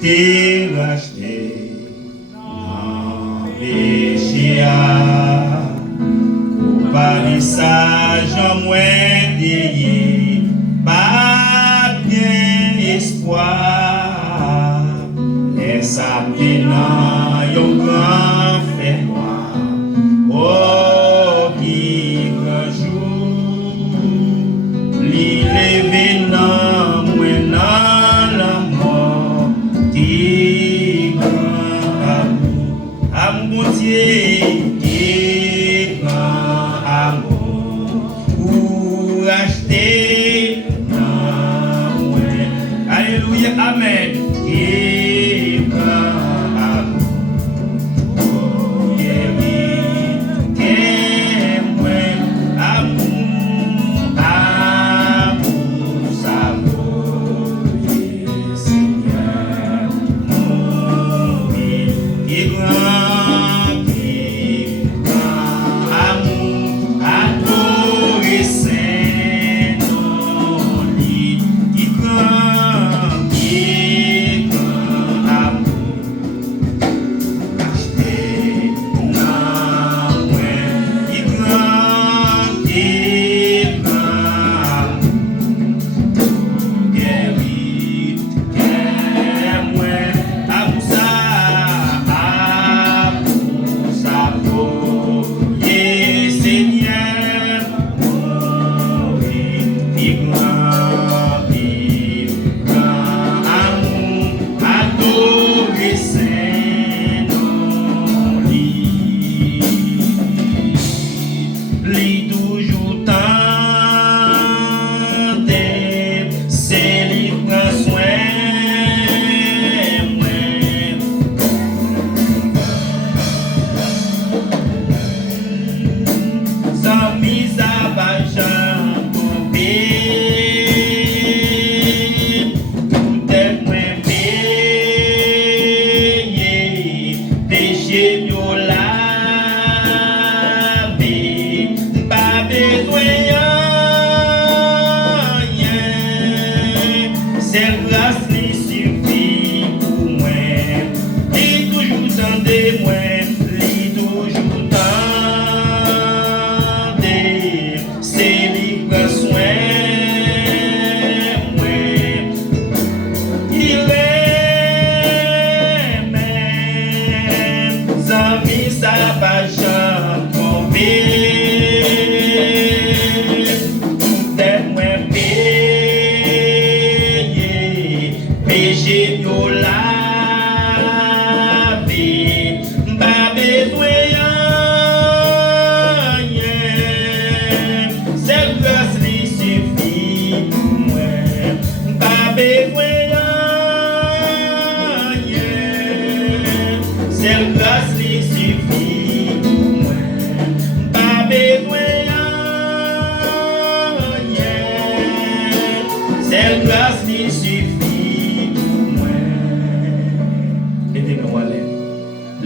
t'es racheté dans péché. Au parissage en moins délié, pas bien espoir. Laisse appeler dans yon grand fait noir. Oh, qui grand jour, li levé dans moi dans la mort, t'es grand amour, amour bon Dieu, t'es grand amour, pour acheter dans moi. Alléluia, amen.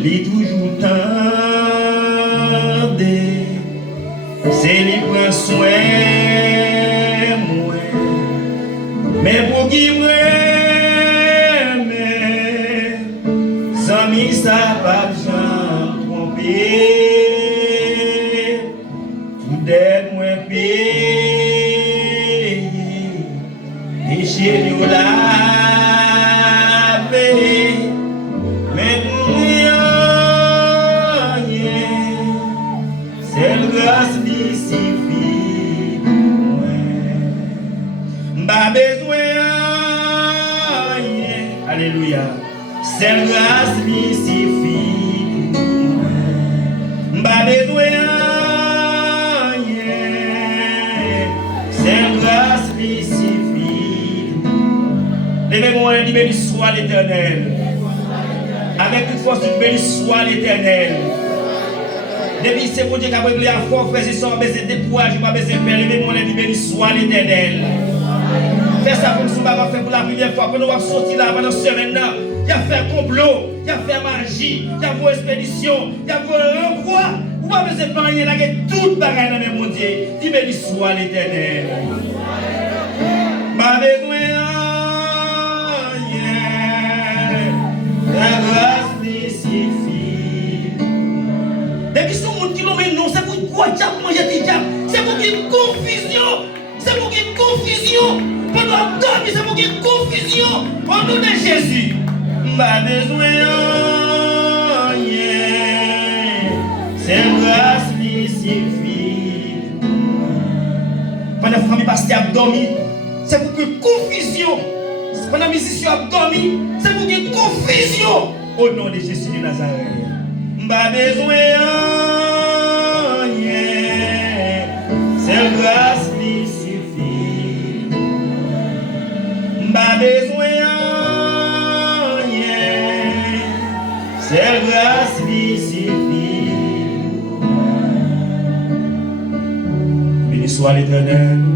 Li toujours tendez, c'est li prend soin moi, mais pour qui moi, amis ça pas jamais tromper, tout d'aide moi payer, péché yo la. Alléluia. C'est grâce qui suffit. M'pas besoin rien. C'est grâce qui suffit. Levez-moi et béni soit l'Éternel. Avec toute force, béni soit l'Éternel. Depuis c'est pour Dieu qui a réglé à fort, frères et sœurs, besoin de décourage, pas besoin de faire. Levez-moi et béni soit l'Éternel. Fais ça pour nous, on va faire pour la première fois, pour nous sortir là pendant ce semaine là. Il y a fait complot, il y a fait magie, il y a fait expédition, il y a fait l'endroit. Vous ne pouvez pas rien, il y a tout bagaille dans le monde. Dis béni soit l'Éternel. Pas besoin rien. diable manger tes diable. C'est pour qu'il y ait confusion. C'est pour qu'il y ait confusion. Pendant dormir, c'est pour qu'il y ait confusion. Au nom de Jésus. Pas besoin de rien. C'est grâce qui suffit. Pendant que la famille pasteur a dormi, c'est pour qu'il y ait confusion. Pendant que les musiciens ont dormi, c'est pour qu'il y ait confusion. Au nom de Jésus de Nazareth. Pas besoin de rien. C'est grâce qui suffit. Pas besoin de rien. C'est grâce qui suffit. Béni soit l'Éternel.